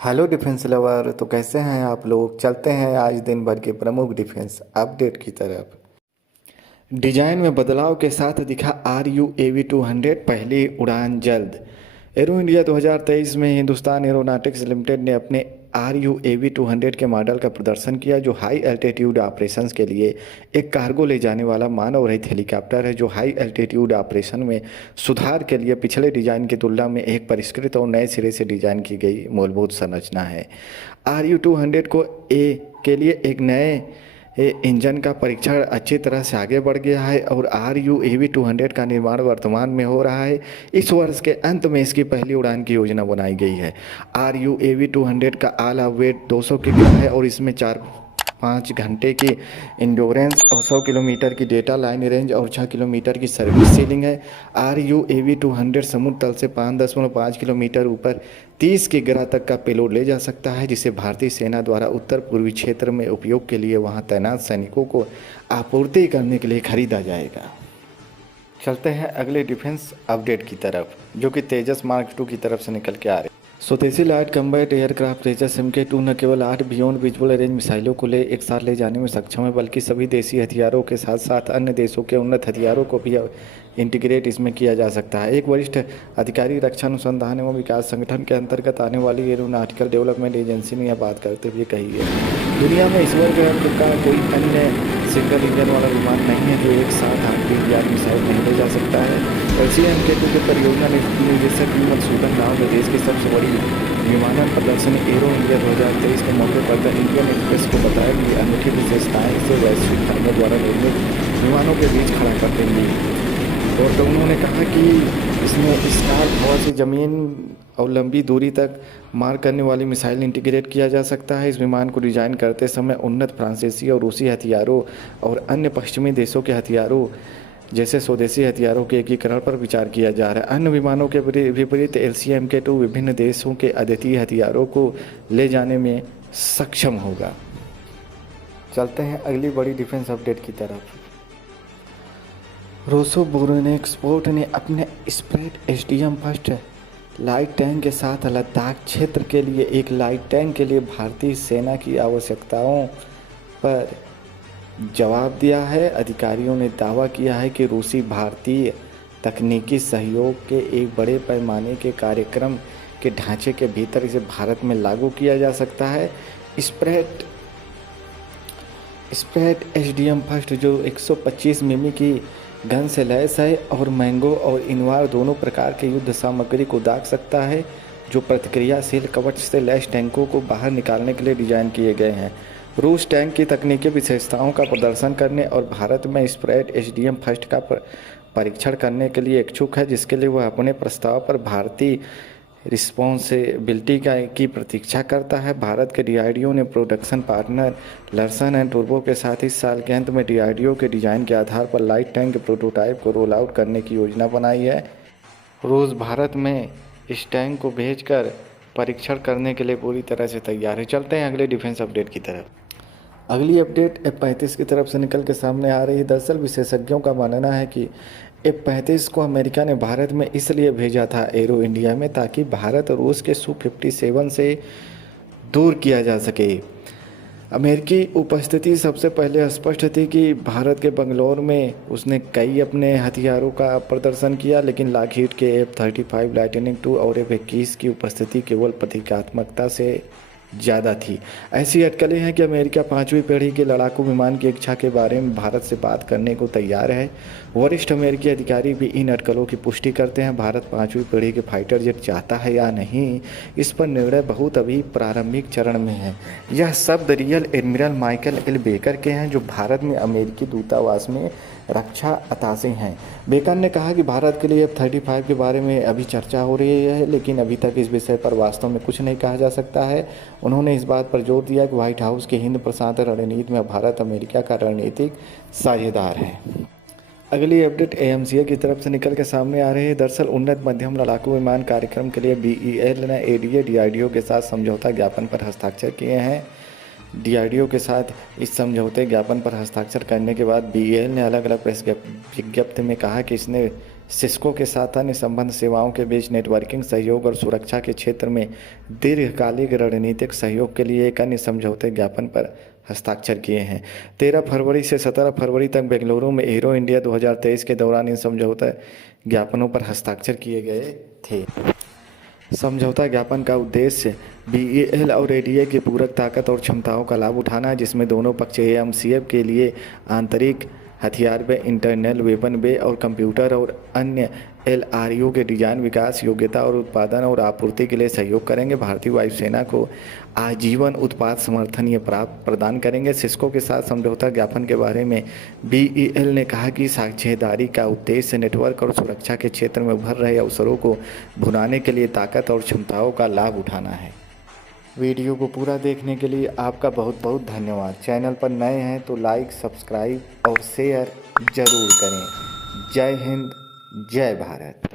Hello defence lover. तो कैसे हैं आप लोग। चलते हैं आज दिन भर के प्रमुख डिफेंस अपडेट की तरफ। डिजाइन में बदलाव के साथ दिखा RU AV200 पहली उड़ान जल्द। एरो इंडिया 2023 में हिंदुस्तान एरोनॉटिक्स लिमिटेड ने अपने RU AV200 के मॉडल का प्रदर्शन किया, जो हाई एल्टीट्यूड ऑपरेशंस के लिए एक कार्गो ले जाने वाला मानव रहित हेलीकॉप्टर है, जो हाई एल्टीट्यूड ऑपरेशन में सुधार के लिए पिछले डिजाइन की तुलना में एक परिष्कृत और नए सिरे से डिजाइन की गई मूलभूत संरचना है। RU200 को ए के लिए एक नए इंजन का परीक्षण अच्छी तरह से आगे बढ़ गया है और RU AV200 का निर्माण वर्तमान में हो रहा है। इस वर्ष के अंत में इसकी पहली उड़ान की योजना बनाई गई है। RU AV200 का आला वेट 200 किलो है और इसमें 4-5 घंटे की इंड्योरेंस और 100 किलोमीटर की डेटा लाइन रेंज और 6 किलोमीटर की सर्विस सीलिंग है। RU AV200 समुद्र तल से 5.5 किलोमीटर ऊपर 30 की ग्रह तक का पेलोड ले जा सकता है, जिसे भारतीय सेना द्वारा उत्तर पूर्वी क्षेत्र में उपयोग के लिए वहां तैनात सैनिकों को आपूर्ति करने के लिए खरीदा जाएगा। चलते हैं अगले डिफेंस अपडेट की तरफ, जो कि तेजस मार्क 2 की तरफ से निकल के आ रहे हैं। स्वदेशी लाइट कम्बैट एयरक्राफ्ट तेजस MK2 न केवल 8 बियॉन्ड विजुअल रेंज मिसाइलों को एक साथ ले जाने में सक्षम है, बल्कि सभी देसी हथियारों के साथ साथ अन्य देशों के उन्नत हथियारों को भी इंटीग्रेट इसमें किया जा सकता है। एक वरिष्ठ अधिकारी रक्षा अनुसंधान एवं विकास संगठन के अंतर्गत आने वाली एरोनॉटिकल डेवलपमेंट एजेंसी ने यह बात करते हुए कही है। दुनिया में इस वर्ग का कोई अन्य सिंगल इंजन वाला विमान नहीं है जो एक साथ 8 बिलियन मिसाइल नहीं ले जा सकता है। MK2 के परियोजना निदेशक मधुसूदन राव ने देश की सबसे बड़ी विमानन प्रदर्शनी एरो इंडिया 2023 के मौके पर द इंडियन एक्सप्रेस को बताया कि अनूठी विशेषताएं इसे वैश्विक फर्मों द्वारा निर्मित विमानों के बीच खड़ा कर देंगी। और तो उन्होंने कहा कि इसमें स्टार हवा से ज़मीन और लंबी दूरी तक मार करने वाली मिसाइल इंटीग्रेट किया जा सकता है। इस विमान को डिजाइन करते समय उन्नत फ्रांसीसी और रूसी हथियारों और अन्य पश्चिमी देशों के हथियारों जैसे स्वदेशी हथियारों के एकीकरण पर विचार किया जा रहा है। अन्य विमानों के विपरीत LCA-MK2 विभिन्न देशों के अद्वितीय हथियारों को ले जाने में सक्षम होगा। चलते हैं अगली बड़ी डिफेंस अपडेट की तरफ। रोसोबोरोनेक्सपोर्ट ने अपने spread SDM first light tank के साथ लद्दाख क्षेत्र के लिए एक लाइट टैंक के लिए भारतीय सेना की आवश्यकताओं पर जवाब दिया है। अधिकारियों ने दावा किया है कि रूसी भारतीय तकनीकी सहयोग के एक बड़े पैमाने के कार्यक्रम के ढांचे के भीतर इसे भारत में लागू किया जा सकता है। स्प्रेड SDM फर्स्ट जो 125 मिमी की गन से लैस है और मैंगो और इनवार दोनों प्रकार के युद्ध सामग्री को दाग सकता है, जो प्रतिक्रियाशील कवच से लैस टैंकों को बाहर निकालने के लिए डिजाइन किए गए हैं। रूस टैंक की तकनीकी विशेषताओं का प्रदर्शन करने और भारत में स्प्रेड SDM फर्स्ट का परीक्षण करने के लिए इच्छुक है, जिसके लिए वह अपने प्रस्ताव पर भारतीय रिस्पॉन्सिबिलिटी की प्रतीक्षा करता है। भारत के DRDO ने प्रोडक्शन पार्टनर लर्सन एंड टूर्बो के साथ इस साल के अंत में DRDO के डिज़ाइन के आधार पर लाइट टैंक के प्रोटोटाइप को रोल आउट करने की योजना बनाई है। रूस भारत में इस टैंक को भेजकर परीक्षण करने के लिए पूरी तरह से तैयार है। चलते हैं अगले डिफेंस अपडेट की तरफ। अगली अपडेट F-35 की तरफ से निकल के सामने आ रही है। दरअसल विशेषज्ञों का मानना है कि F-35 को अमेरिका ने भारत में इसलिए भेजा था एरो इंडिया में, ताकि भारत और रूस के Su-57 से दूर किया जा सके। अमेरिकी उपस्थिति सबसे पहले स्पष्ट थी कि भारत के बंगलौर में उसने कई अपने हथियारों का प्रदर्शन किया, लेकिन लॉकहीड के F-35 लाइटनिंग II और F-21 की उपस्थिति केवल प्रतीकात्मकता से ज़्यादा थी। ऐसी अटकलें हैं कि अमेरिका 5वीं पीढ़ी के लड़ाकू विमान की इच्छा के बारे में भारत से बात करने को तैयार है। वरिष्ठ अमेरिकी अधिकारी भी इन अटकलों की पुष्टि करते हैं। भारत 5वीं पीढ़ी के फाइटर जेट चाहता है या नहीं, इस पर निर्णय बहुत अभी प्रारंभिक चरण में है। यह शब्द real admiral Michael L baker के हैं, जो भारत में अमेरिकी दूतावास में रक्षा अताशे हैं। बेकर ने कहा कि भारत के लिए F-35 के बारे में अभी चर्चा हो रही है, लेकिन अभी तक इस विषय पर वास्तव में कुछ नहीं कहा जा सकता है। उन्होंने इस बात पर जोर दिया कि व्हाइट हाउस की हिंद प्रशांत रणनीति में भारत अमेरिका का रणनीतिक साझेदार है। अगली अपडेट AMCA की तरफ से निकल के सामने आ रही है। दरअसल उन्नत मध्यम लड़ाकू विमान कार्यक्रम के लिए BEL ने ADA DRDO के साथ समझौता ज्ञापन पर हस्ताक्षर किए हैं। DRDO के साथ इस समझौते ज्ञापन पर हस्ताक्षर करने के बाद BEL ने अलग अलग प्रेस विज्ञप्ति में कहा कि इसने सिस्को के साथ अन्य संबंध सेवाओं के बीच नेटवर्किंग सहयोग और सुरक्षा के क्षेत्र में दीर्घकालिक रणनीतिक सहयोग के लिए एक अन्य समझौते ज्ञापन पर हस्ताक्षर किए हैं। 13 फरवरी से 17 फरवरी तक बेंगलुरु में एरो इंडिया 2023 के दौरान इन समझौता ज्ञापनों पर हस्ताक्षर किए गए थे। समझौता ज्ञापन का उद्देश्य BEL और ADA की पूरक ताकत और क्षमताओं का लाभ उठाना है, जिसमें दोनों पक्ष AMCF के लिए आंतरिक हथियार बे, इंटरनल वेपन बे और कंप्यूटर और अन्य LRU के डिजाइन, विकास, योग्यता और उत्पादन और आपूर्ति के लिए सहयोग करेंगे। भारतीय वायुसेना को आजीवन उत्पाद समर्थन ये प्रदान करेंगे। सिस्को के साथ समझौता ज्ञापन के बारे में BEL ने कहा कि साझेदारी का उद्देश्य नेटवर्क और सुरक्षा के क्षेत्र में उभर रहे अवसरों को भुनाने के लिए ताकत और क्षमताओं का लाभ उठाना है। वीडियो को पूरा देखने के लिए आपका बहुत बहुत धन्यवाद। चैनल पर नए हैं तो लाइक, सब्सक्राइब और शेयर ज़रूर करें। जय हिंद, जय भारत।